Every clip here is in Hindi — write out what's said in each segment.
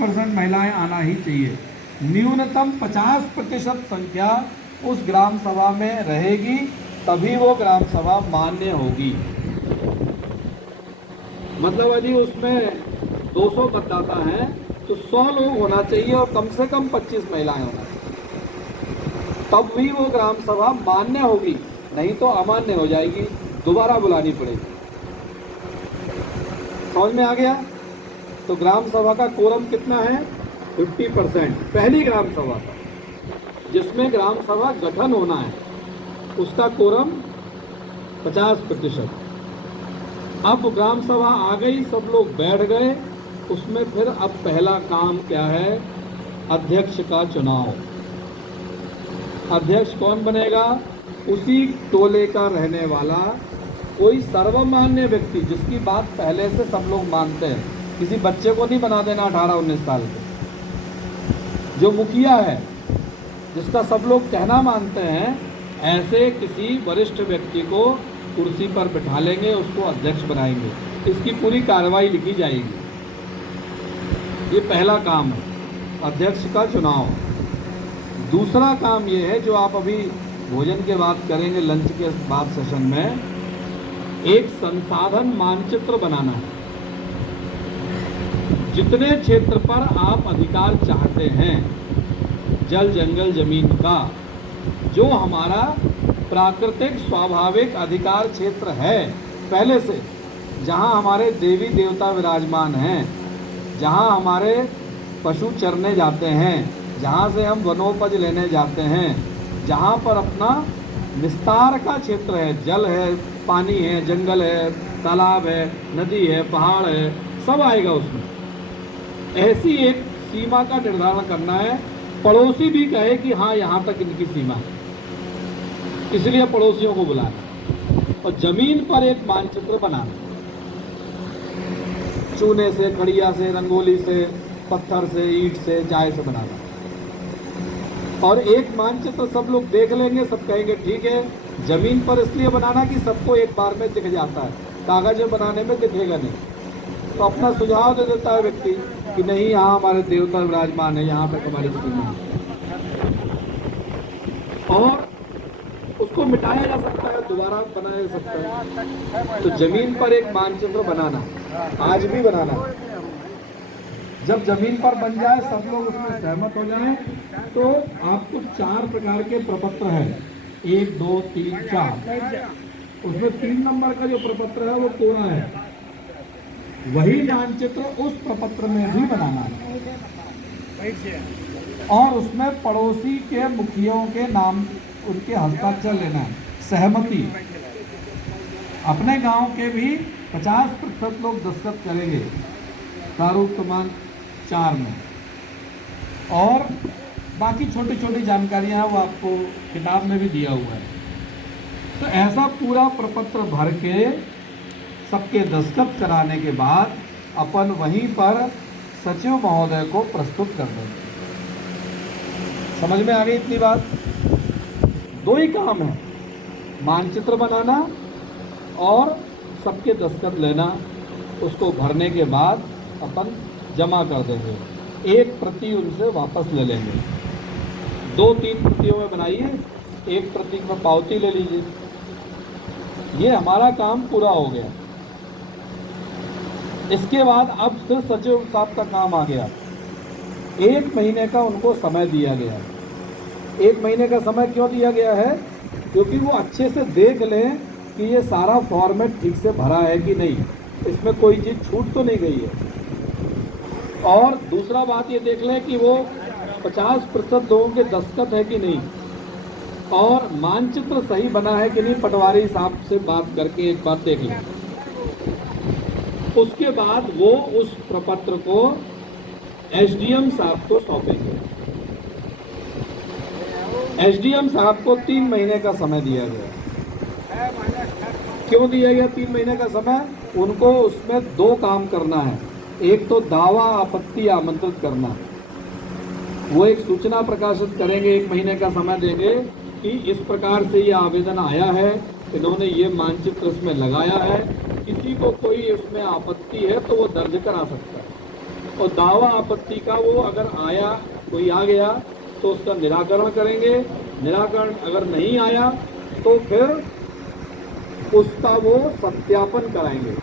50% महिलाएं आना ही चाहिए। न्यूनतम 50% संख्या उस ग्राम सभा में रहेगी, तभी वो ग्राम सभा मान्य होगी। मतलब यदि उसमें 200 मतदाता हैं तो 100 लोग होना चाहिए और कम से कम 25 महिलाएं होना चाहिए, तब भी वो ग्राम सभा मान्य होगी, नहीं तो अमान्य हो जाएगी, दोबारा बुलानी पड़ेगी। समझ में आ गया? तो ग्राम सभा का कोरम कितना है? 50%। पहली ग्राम सभा का, जिसमें ग्राम सभा गठन होना है, उसका कोरम 50%। अब ग्राम सभा आ गई, सब लोग बैठ गए, उसमें फिर अब पहला काम क्या है? अध्यक्ष का चुनाव। अध्यक्ष कौन बनेगा? उसी टोले का रहने वाला कोई सर्वमान्य व्यक्ति, जिसकी बात पहले से सब लोग मानते हैं। किसी बच्चे को नहीं बना देना 18-19 साल के। जो मुखिया है, जिसका सब लोग कहना मानते हैं, ऐसे किसी वरिष्ठ व्यक्ति को कुर्सी पर बिठा लेंगे, उसको अध्यक्ष बनाएंगे। इसकी पूरी कार्रवाई लिखी जाएगी। ये पहला काम है, अध्यक्ष का चुनाव। दूसरा काम ये है, जो आप अभी भोजन के बाद करेंगे, लंच के बाद सेशन में, एक संसाधन मानचित्र बनाना है। जितने क्षेत्र पर आप अधिकार चाहते हैं, जल जंगल जमीन का, जो हमारा प्राकृतिक स्वाभाविक अधिकार क्षेत्र है पहले से, जहां हमारे देवी देवता विराजमान हैं, जहां हमारे पशु चरने जाते हैं, जहां से हम वनोपज लेने जाते हैं, जहां पर अपना विस्तार का क्षेत्र है, जल है, पानी है, जंगल है, तालाब है, नदी है, पहाड़ है, सब आएगा उसमें। ऐसी एक सीमा का निर्धारण करना है, पड़ोसी भी कहे कि हाँ यहाँ तक इनकी सीमा है, इसलिए पड़ोसियों को बुलाना। और जमीन पर एक मानचित्र बनाना, चूने से, खड़िया से, रंगोली से, पत्थर से, ईंट से, चाय से बनाना। और एक मानचित्र सब लोग देख लेंगे, सब कहेंगे ठीक है। जमीन पर इसलिए बनाना कि सबको एक बार में दिख जाता है, कागज में बनाने में दिखेगा नहीं। तो अपना सुझाव दे देता है व्यक्ति कि नहीं, यहाँ हमारे देवता विराजमान है, यहाँ तक हमारी सीमा है, और उसको मिटाया जा सकता है, दोबारा बनाया जा सकता है। तो जमीन पर एक मानचित्र बनाना, आज भी बनाना। जब जमीन पर बन जाए, सब लोग उसमें सहमत हो जाएं, तो आपको 4 प्रकार के प्रपत्र हैं, 1, 2, 3, 4। उसमें 3 नंबर का जो प्रपत्र है वो कोरा है। वही मानचित्र उस प्रपत्र में भी बनाना है, और उसमें पड़ोसी के मुखियों के नाम, उनके हस्ताक्षर लेना है, सहमति। अपने गांव के भी 50% लोग दस्तखत करेंगे प्रारूप क्रमांक 4 में। और बाकी छोटी छोटी जानकारियां वो आपको किताब में भी दिया हुआ है। तो ऐसा पूरा प्रपत्र भर के सबके दस्तखत कराने के बाद अपन वहीं पर सचिव महोदय को प्रस्तुत कर देंगे। समझ में आ गई इतनी बात? 2 ही काम है, मानचित्र बनाना और सबके दस्तखत लेना। उसको भरने के बाद अपन जमा कर देंगे, 1 प्रति उनसे वापस ले लेंगे। 2-3 प्रतियों में बनाइए, 1 प्रति में पावती ले लीजिए। ये हमारा काम पूरा हो गया। इसके बाद अब सिर्फ सचिव साहब का काम आ गया। 1 महीने का उनको समय दिया गया है। 1 महीने का समय क्यों दिया गया है? क्योंकि वो अच्छे से देख लें कि ये सारा फॉर्मेट ठीक से भरा है कि नहीं, इसमें कोई चीज़ छूट तो नहीं गई है। और दूसरा बात ये देख लें कि वो 50% लोगों के दस्तखत है कि नहीं, और मानचित्र सही बना है कि नहीं, पटवारी साहब से बात करके एक बार देख लें। उसके बाद वो उस प्रपत्र को एसडीएम साहब को सौंपेंगे। एसडीएम साहब को 3 महीने का समय दिया गया। क्यों दिया गया 3 महीने का समय? उनको उसमें 2 काम करना है। एक तो दावा आपत्ति आमंत्रित करना, वो एक सूचना प्रकाशित करेंगे, 1 महीने का समय देंगे कि इस प्रकार से ये आवेदन आया है, इन्होंने ये मानचित्र इसमें लगाया है, किसी को कोई इसमें आपत्ति है तो वो दर्ज करा सकता है। और दावा आपत्ति का वो अगर आया, कोई आ गया तो उसका निराकरण करेंगे। निराकरण अगर नहीं आया तो फिर उसका वो सत्यापन कराएंगे।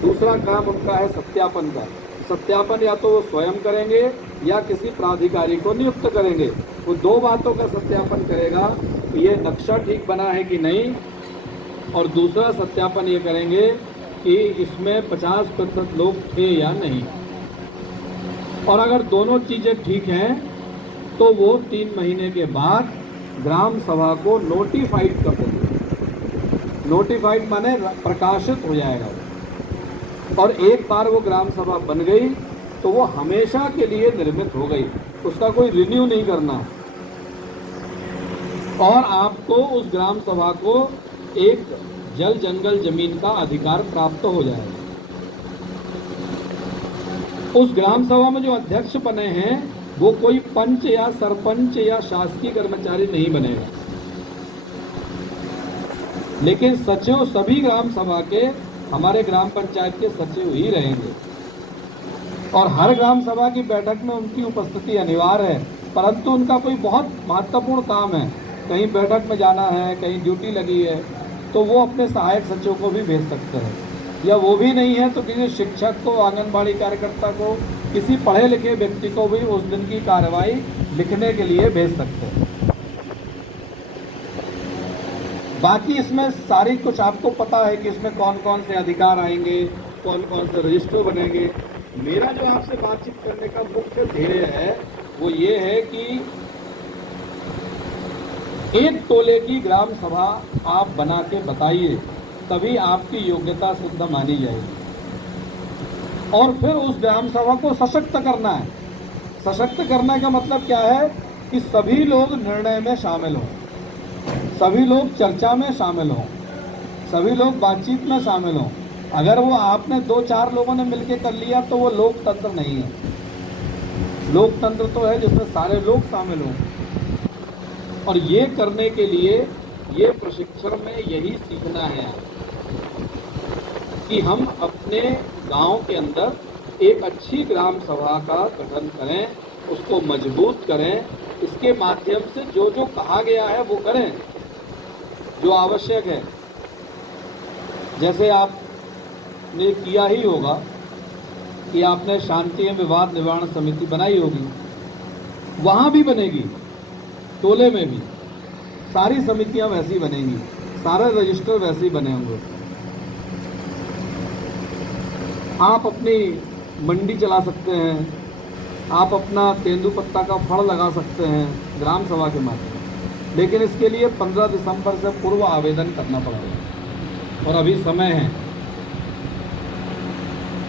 दूसरा काम उनका है सत्यापन का। सत्यापन या तो वो स्वयं करेंगे या किसी प्राधिकारी को नियुक्त करेंगे। वो दो बातों का सत्यापन करेगा कि ये नक्शा ठीक बना है कि नहीं, और दूसरा सत्यापन ये करेंगे कि इसमें 50% लोग थे या नहीं। और अगर दोनों चीज़ें ठीक हैं तो वो 3 महीने के बाद ग्राम सभा को नोटिफाइड कर देंगे। नोटिफाइड माने प्रकाशित हो जाएगा। और एक बार वो ग्राम सभा बन गई तो वो हमेशा के लिए निर्मित हो गई, उसका कोई रिन्यू नहीं करना। और आपको उस ग्राम सभा को एक जल जंगल जमीन का अधिकार प्राप्त हो जाएगा। उस ग्राम सभा में जो अध्यक्ष बने हैं वो कोई पंच या सरपंच या शासकीय कर्मचारी नहीं बनेगा, लेकिन सचिव सभी ग्राम सभा के हमारे ग्राम पंचायत के सचिव ही रहेंगे। और हर ग्राम सभा की बैठक में उनकी उपस्थिति अनिवार्य है, परंतु उनका कोई बहुत महत्वपूर्ण काम है, कहीं बैठक में जाना है, कहीं ड्यूटी लगी है, तो वो अपने सहायक सचिव को भी भेज सकते हैं। या वो भी नहीं है तो किसी शिक्षक को, आंगनबाड़ी कार्यकर्ता को, किसी पढ़े लिखे व्यक्ति को भी उस दिन की कार्रवाई लिखने के लिए भेज सकते हैं। बाकी इसमें सारी कुछ आपको पता है कि इसमें कौन कौन से अधिकार आएंगे, कौन कौन से रजिस्टर बनेंगे। मेरा जो आपसे बातचीत करने का मुख्य ध्येय है वो ये है कि एक टोले की ग्राम सभा आप बना के बताइए, तभी आपकी योग्यता सिद्ध मानी जाएगी। और फिर उस ग्राम सभा को सशक्त करना है। सशक्त करने का मतलब क्या है कि सभी लोग निर्णय में शामिल हों, सभी लोग चर्चा में शामिल हों, सभी लोग बातचीत में शामिल हों। अगर वो आपने 2-4 लोगों ने मिलकर कर लिया तो वो लोकतंत्र नहीं है। लोकतंत्र तो है जिसमें सारे लोग शामिल हों। और ये करने के लिए ये प्रशिक्षण में यही सीखना है कि हम अपने गांव के अंदर एक अच्छी ग्राम सभा का गठन करें, उसको मजबूत करें। इसके माध्यम से जो जो कहा गया है वो करें जो आवश्यक है। जैसे आपने किया ही होगा कि आपने शांति एवं विवाद निवारण समिति बनाई होगी, वहाँ भी बनेगी, टोले में भी सारी समितियां वैसी बनेंगी, सारे रजिस्टर वैसे ही बने होंगे। आप अपनी मंडी चला सकते हैं, आप अपना तेंदुपत्ता का फड़ लगा सकते हैं ग्राम सभा के माध्यम, लेकिन इसके लिए 15 दिसंबर से पूर्व आवेदन करना पड़ेगा। और अभी समय है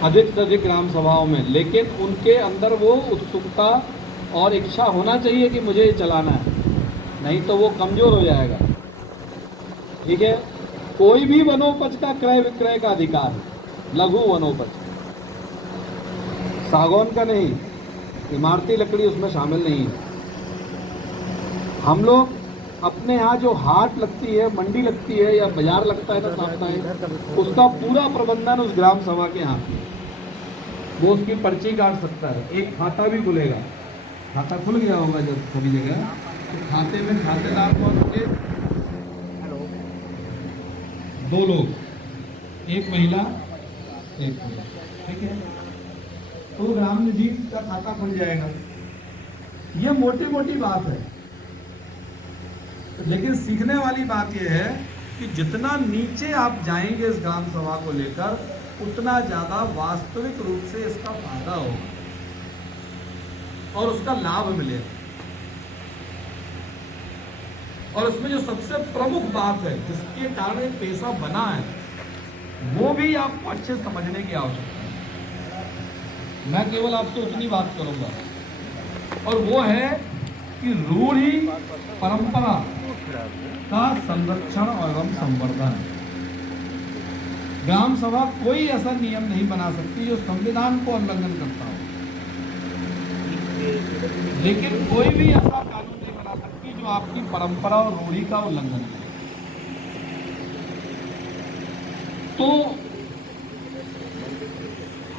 अधिक से अधिक ग्राम सभाओं में, लेकिन उनके अंदर वो उत्सुकता और इच्छा होना चाहिए कि मुझे ये चलाना है, नहीं तो वो कमज़ोर हो जाएगा। ठीक है, कोई भी वनोपज का क्रय विक्रय का अधिकार है, लघु वनोपज, सागौन का नहीं, इमारती लकड़ी उसमें शामिल नहीं है। हम लोग अपने यहाँ जो हाट लगती है, मंडी लगती है या बाजार लगता है ना साप्ताहिक, उसका पूरा प्रबंधन उस ग्राम सभा के यहाँ, वो उसकी पर्ची काट सकता है, एक खाता भी खुलेगा। खाता खुल गया होगा जब सभी जगह, तो खाते में खातेदार कौन होंगे? 2 लोग, एक महिला एक पुरुष। ठीक है, तो ग्राम निधि का खाता खुल जाएगा। ये मोटी मोटी बात है, लेकिन सीखने वाली बात यह है कि जितना नीचे आप जाएंगे इस ग्राम सभा को लेकर, उतना ज़्यादा वास्तविक रूप से इसका फायदा होगा और उसका लाभ मिलेगा। और इसमें जो सबसे प्रमुख बात है जिसके कारण पेशा बना है, वो भी आपको अच्छे समझने की आवश्यकता है। मैं केवल आपसे उतनी बात करूंगा, और वो है कि रूढ़ी परंपरा का संरक्षण एवं संवर्धन। ग्राम सभा कोई ऐसा नियम नहीं बना सकती जो संविधान को उल्लंघन करता हो, लेकिन कोई भी ऐसा कानून नहीं बना सकती जो आपकी परंपरा और रूढ़ी का उल्लंघन करे। तो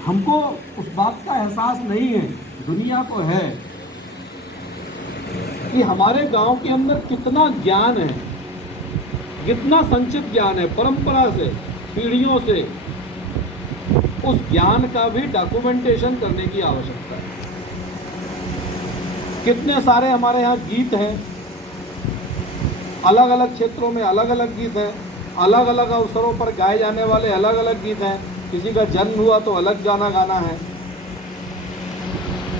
हमको उस बात का एहसास नहीं है, दुनिया को है, कि हमारे गांव के अंदर कितना ज्ञान है, कितना संचित ज्ञान है परंपरा से, पीढ़ियों से। उस ज्ञान का भी डॉक्यूमेंटेशन करने की आवश्यकता है। कितने सारे हमारे यहाँ गीत हैं, अलग अलग क्षेत्रों में अलग अलग गीत हैं, अलग अलग अवसरों पर गाए जाने वाले अलग अलग गीत हैं। किसी का जन्म हुआ तो अलग गाना गाना है,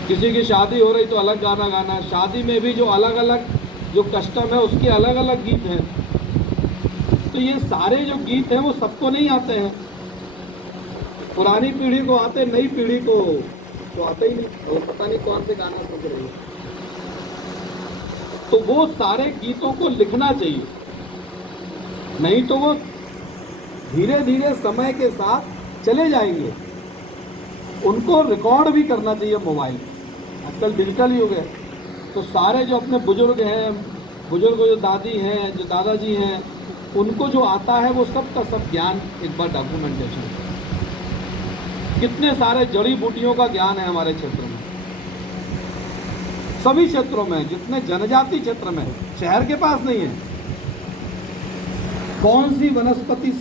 किसी की शादी हो रही तो अलग गाना गाना है, शादी में भी जो अलग अलग जो कस्टम है उसके अलग अलग गीत हैं। तो ये सारे जो गीत हैं वो सबको नहीं आते हैं, पुरानी पीढ़ी को आते, नई पीढ़ी को तो आते ही नहीं, और पता नहीं कौन से गाना सुन रही है। तो वो सारे गीतों को लिखना चाहिए, नहीं तो वो धीरे धीरे समय के साथ चले जाएंगे। उनको रिकॉर्ड भी करना चाहिए मोबाइल, आजकल डिजिटल युग है। तो सारे जो अपने बुजुर्ग हैं, बुजुर्ग जो दादी हैं, जो दादाजी हैं, उनको जो आता है वो सब का सब ज्ञान एक बार डॉक्यूमेंटेशन। कितने सारे जड़ी बूटियों का ज्ञान है हमारे क्षेत्र में, सभी क्षेत्रों में, जितने जनजाति क्षेत्र में, शहर के पास नहीं है। कौन सी वनस्पति से